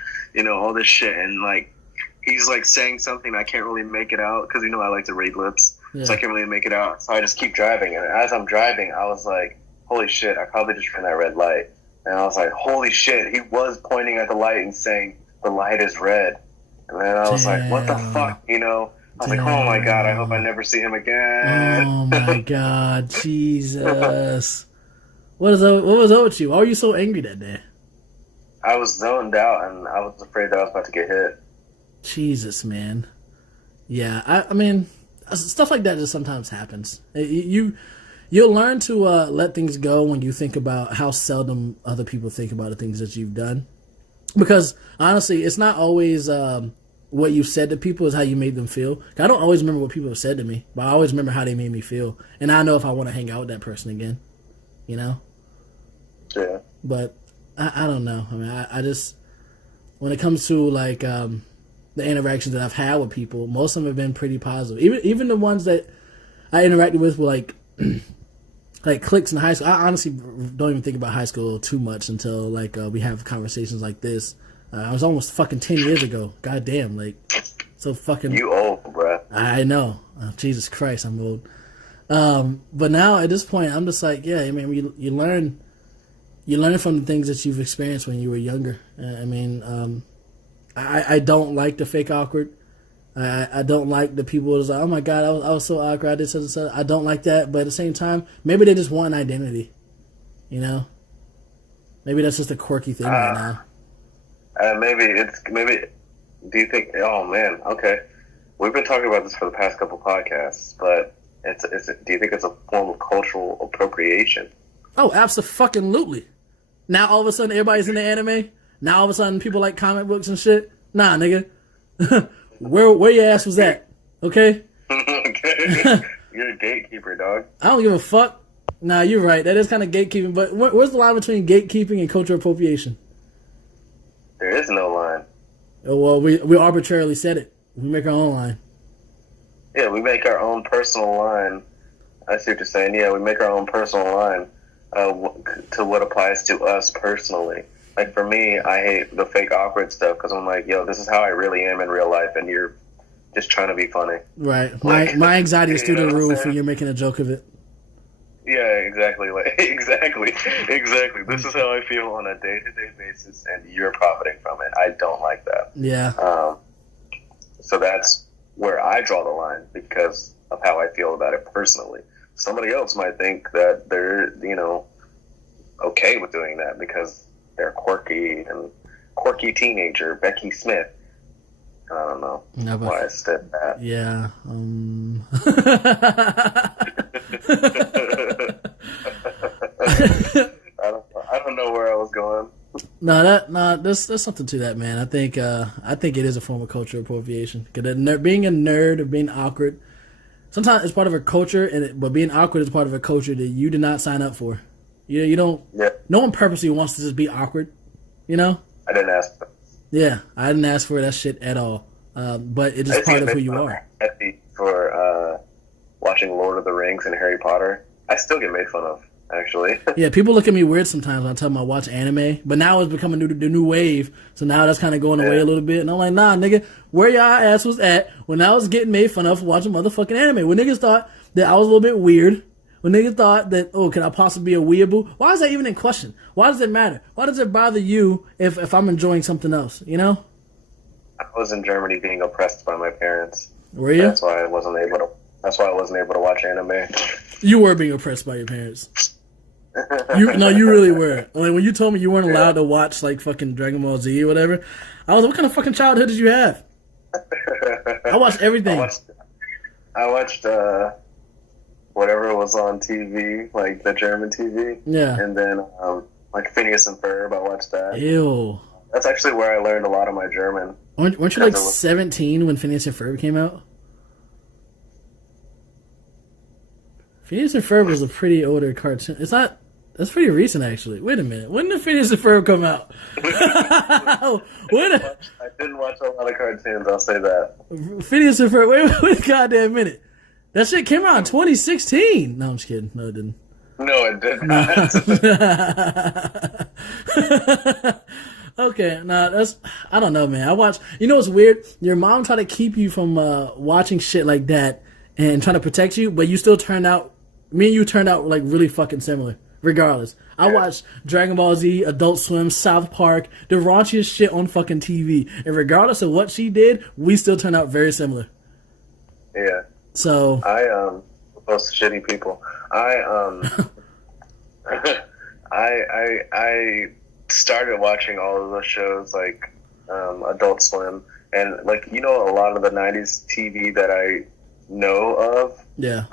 All this shit, and like. He's like saying something I can't really make it out because I like to read lips, so I can't really make it out. So I just keep driving, and as I'm driving, I was like, "Holy shit! I probably just ran that red light." And I was like, "Holy shit!" He was pointing at the light and saying, "The light is red." And then I was like, "What the fuck?" I was like, "Oh my god! I hope I never see him again." Oh my god, Jesus! What was up with you? Why were you so angry that day? I was zoned out, and I was afraid that I was about to get hit. Jesus, man. Yeah, I mean, stuff like that just sometimes happens. You'll learn to let things go when you think about how seldom other people think about the things that you've done. Because, honestly, it's not always what you said to people, is how you made them feel. I don't always remember what people have said to me, but I always remember how they made me feel. And I know if I want to hang out with that person again, Yeah. But, I don't know. I mean, I just, when it comes to, like, the interactions that I've had with people, most of them have been pretty positive. Even the ones that I interacted with were like cliques in high school. I honestly don't even think about high school too much until we have conversations like this. I was almost fucking 10 years ago. God damn, so fucking. You old, bruh. I know. Jesus Christ, I'm old. But now at this point, I'm just like, yeah. I mean, you learn from the things that you've experienced when you were younger. I mean. I don't like the fake awkward. I don't like the people who's like, oh my god, I was so awkward. I did such and such. I don't like that. But at the same time, maybe they just want an identity. Maybe that's just a quirky thing right now. Maybe. Do you think? Oh man, okay. We've been talking about this for the past couple podcasts, but do you think it's a form of cultural appropriation? Oh, absolutely. Now all of a sudden everybody's into anime. Now all of a sudden people like comic books and shit. Nah, nigga. where your ass was at? Okay? Okay. You're a gatekeeper, dog. I don't give a fuck. Nah, you're right. That is kind of gatekeeping. But where's the line between gatekeeping and cultural appropriation? There is no line. Oh, well, we arbitrarily said it. We make our own line. Yeah, we make our own personal line. I see what you're saying. Yeah, we make our own personal line to what applies to us personally. Like, for me, I hate the fake awkward stuff because I'm like, yo, this is how I really am in real life, and you're just trying to be funny. Right. My anxiety is through the roof, and you're making a joke of it. Yeah, exactly. Exactly. This is how I feel on a day-to-day basis, and you're profiting from it. I don't like that. Yeah. So that's where I draw the line because of how I feel about it personally. Somebody else might think that they're, okay with doing that because they're quirky teenager, Becky Smith. I don't know why I said that. Yeah. I don't know where I was going. There's something to that, man. I think it is a form of cultural appropriation. Because being a nerd or being awkward, sometimes it's part of a culture, but being awkward is part of a culture that you did not sign up for. You don't. Yeah. No one purposely wants to just be awkward. I didn't ask for it. Yeah, I didn't ask for that shit at all. But it's just part of who you are. For watching Lord of the Rings and Harry Potter, I still get made fun of. Actually, yeah, people look at me weird sometimes when I tell them I watch anime, but now it's becoming the new wave. So now that's kind of going away a little bit, and I'm like, nah, nigga, where y'all ass was at when I was getting made fun of for watching motherfucking anime? When niggas thought that I was a little bit weird. When niggas thought that, could I possibly be a weeaboo? Why is that even in question? Why does it matter? Why does it bother you if I'm enjoying something else, I was in Germany being oppressed by my parents. Were you? That's why I wasn't able to watch anime. You were being oppressed by your parents. You really were. Like when you told me you weren't allowed to watch like fucking Dragon Ball Z or whatever, I was like, what kind of fucking childhood did you have? I watched everything. I watched whatever was on TV, like the German TV. Yeah. And then like Phineas and Ferb, I watched that. Ew. That's actually where I learned a lot of my German. Weren't you like 17 when Phineas and Ferb came out? Phineas and Ferb was a pretty older cartoon. It's not. That's pretty recent, actually. Wait a minute. When did Phineas and Ferb come out? I didn't watch a lot of cartoons. I'll say that. Phineas and Ferb. Wait a goddamn minute. That shit came out in 2016. No, I'm just kidding. No, it didn't. No, it did not. Okay, that's. I don't know, man. I watch. You know what's weird? Your mom tried to keep you from watching shit like that and trying to protect you, but you still turned out. Me and you turned out like really fucking similar. Regardless, I watched Dragon Ball Z, Adult Swim, South Park, the raunchiest shit on fucking TV, and regardless of what she did, we still turned out very similar. Yeah. So most shitty people. I started watching all of those shows like Adult Swim and like a lot of the '90s TV that I know of. Yeah.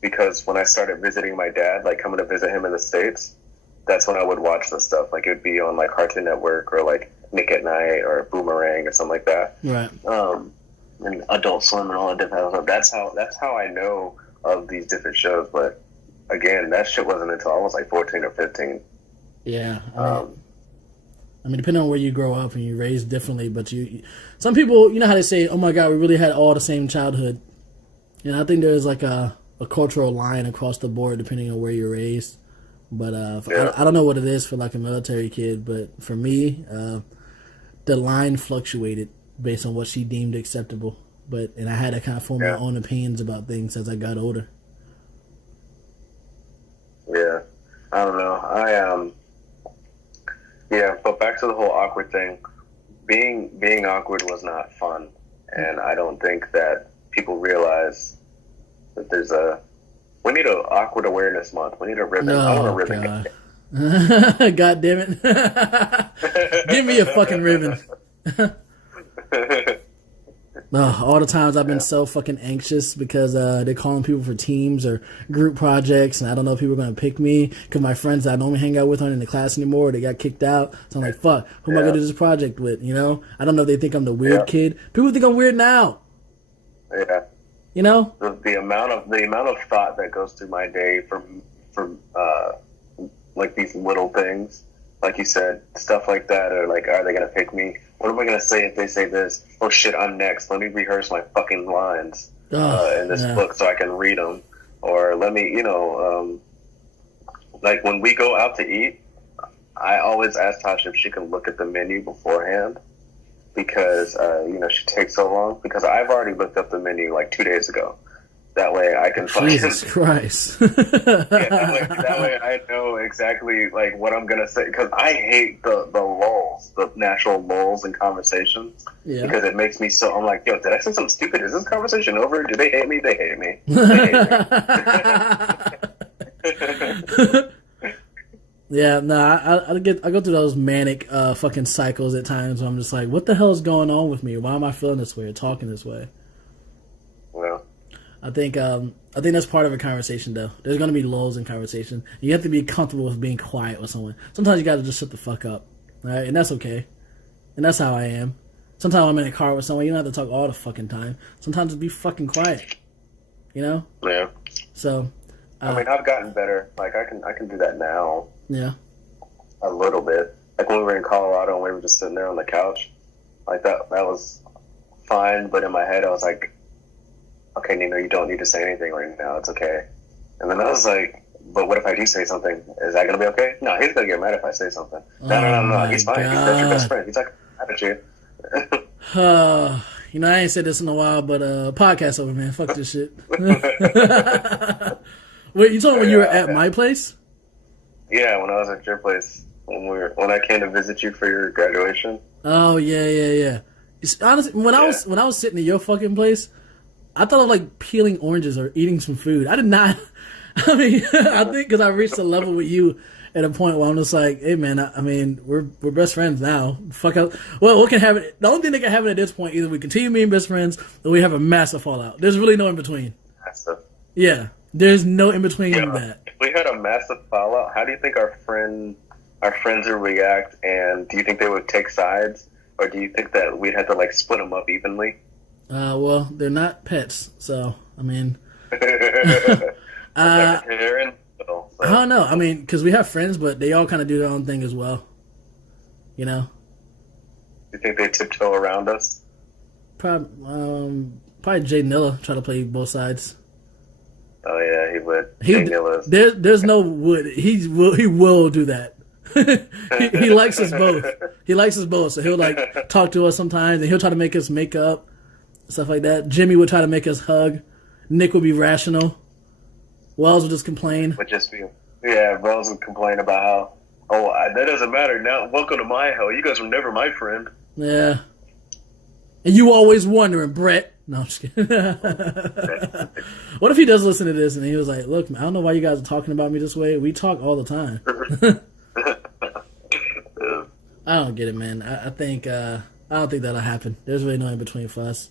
Because when I started visiting my dad, like coming to visit him in the States, that's when I would watch this stuff. Like it would be on like Cartoon Network or like Nick at Night or Boomerang or something like that. Right. And Adult Swim and all the different stuff. That's how I know of these different shows. But again, that shit wasn't until I was like 14 or 15. Yeah. I mean, depending on where you grow up and you're raised differently, but some people, you know how they say, "Oh my God, we really had all the same childhood." And I think there's like a cultural line across the board depending on where you're raised. But I don't know what it is for like a military kid, but for me, the line fluctuated based on what she deemed acceptable. And I had to kind of form my own opinions about things as I got older. Yeah, I don't know. But back to the whole awkward thing. Being awkward was not fun, and I don't think that people realize that we need an awkward awareness month. We need a ribbon. I want a ribbon. God damn it. Give me a fucking ribbon. All the times I've been so fucking anxious because they're calling people for teams or group projects, and I don't know if people are going to pick me because my friends that I normally hang out with aren't in the class anymore. They got kicked out. So I'm like, fuck, who am I going to do this project with? I don't know if they think I'm the weird kid. People think I'm weird now. Yeah. The amount of thought that goes through my day from like these little things, like you said, stuff like that, or like, are they gonna pick me? What am I gonna say if they say this? Oh shit, I'm next. Let me rehearse my fucking lines in this book so I can read them. Or let me, like when we go out to eat, I always ask Tasha if she can look at the menu beforehand. Because, she takes so long. Because I've already looked up the menu like 2 days ago. That way I can Jesus Christ. that way I know exactly like what I'm going to say. Because I hate the lulls, the natural lulls in conversations. Yeah. Because it makes me so, I'm like, yo, did I say something stupid? Is this conversation over? Do they hate me? They hate me. They hate me. Yeah, no, I go through those manic fucking cycles at times where I'm just like, what the hell is going on with me? Why am I feeling this way or talking this way? Well, I think that's part of a conversation though. There's gonna be lulls in conversation. You have to be comfortable with being quiet with someone. Sometimes you gotta just shut the fuck up. Right? And that's okay. And that's how I am. Sometimes I'm in a car with someone, you don't have to talk all the fucking time. Sometimes just be fucking quiet. Yeah. So I've gotten better. Like I can do that now. Yeah. A little bit. Like when we were in Colorado and we were just sitting there on the couch. Like that was fine, but in my head I was like, okay, Nino, you don't need to say anything right now. It's okay. And then I was like, but what if I do say something? Is that going to be okay? No, he's going to get mad if I say something. No. He's fine. That's your best friend. He's like, mad at you. I ain't said this in a while, but podcast over, man. Fuck this shit. Wait, you told me when you were at my place? Yeah, when I was at your place, when I came to visit you for your graduation. Oh yeah. Honestly, when I was sitting in your fucking place, I thought of like peeling oranges or eating some food. I did not. I mean, I think because I reached a level with you at a point where I'm just like, hey man, I mean, we're best friends now. Fuck out. Well, we can have it. The only thing that can happen at this point, either we continue being best friends or we have a massive fallout. There's really no in between. Massive. Yeah, there's no in between that. If we had a massive fallout, how do you think our friends would react? And do you think they would take sides, or do you think that we'd have to like split them up evenly? Well, they're not pets, so I mean, I don't know. I mean, because we have friends, but they all kind of do their own thing as well. You know. You think they tiptoe around us? Probably Jay Nilla try to play both sides. Oh yeah, he would. Jay Nilla's. There's no would. He will do that. he likes us both. He likes us both, so he'll like talk to us sometimes, and he'll try to make us make up, stuff like that. Jimmy would try to make us hug. Nick would be rational. Wells would just complain. Wells would complain about how, that doesn't matter now. Welcome to my hell. You guys were never my friend. Yeah. And you always wondering, Brett. No, I'm just kidding. What if he does listen to this and he was like, look, I don't know why you guys are talking about me this way. We talk all the time. I don't get it, man. I think I don't think that'll happen. There's really no in between for us.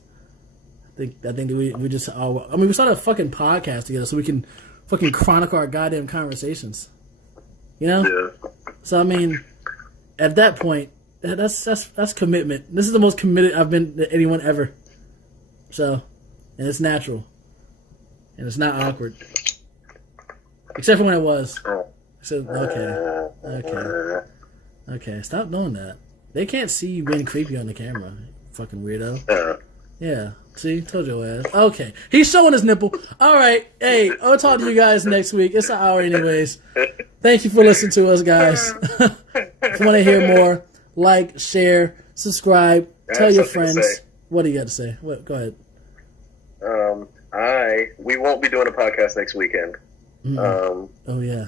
I think that we just we started a fucking podcast together so we can fucking chronicle our goddamn conversations. You know? Yeah. So I mean, at that point, that's commitment. This is the most committed I've been to anyone ever. So, and it's natural. And it's not awkward. Except for when it was. So okay, stop doing that. They can't see you being creepy on the camera, you fucking weirdo. Yeah, see, told your ass. Okay, he's showing his nipple. All right, hey, I'll talk to you guys next week. It's an hour anyways. Thank you for listening to us, guys. If you want to hear more, like, share, subscribe, tell your friends. What do you got to say? Go ahead. We won't be doing a podcast next weekend. Oh yeah.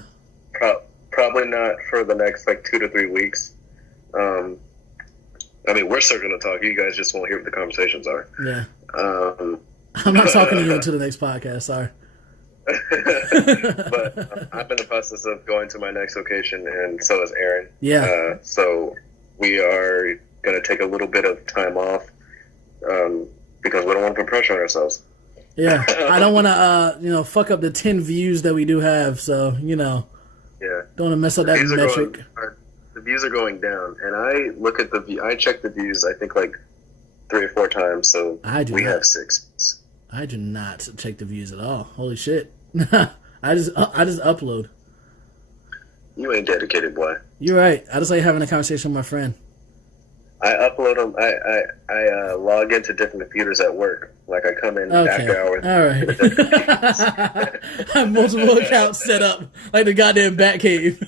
Probably not for the next 2 to 3 weeks. I mean, we're still going to talk. You guys just won't hear what the conversations are. Yeah. I'm not talking to you until the next podcast. Sorry. But I'm in the process of going to my next location, and so is Aaron. Yeah. So we are going to take a little bit of time off because we don't want to put pressure on ourselves. Yeah. I don't want to, fuck up the 10 views that we do have. So, Yeah. Don't want to mess up that metric. The views are going down, and I look at I check the views, I think 3 or 4 times, so we have 6. I do not check the views at all. Holy shit. I just upload. You ain't dedicated, boy. You're right. I just like having a conversation with my friend. I upload them. I log into different computers at work. I come in after hours. All right. I have multiple accounts set up, like the goddamn Batcave,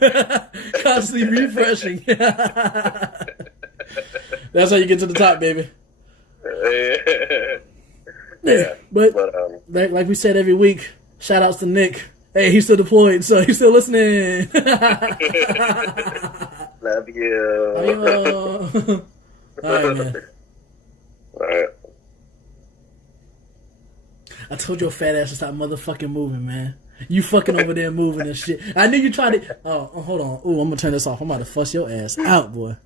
constantly refreshing. That's how you get to the top, baby. Yeah, but like we said every week, shout outs to Nick. Hey, he's still deployed, so he's still listening. Love you. All right, man. All right. I told your fat ass to stop motherfucking moving, man. You fucking over there moving and shit. I knew you tried it. Oh, hold on. Ooh, I'm gonna turn this off. I'm about to fuss your ass out, boy.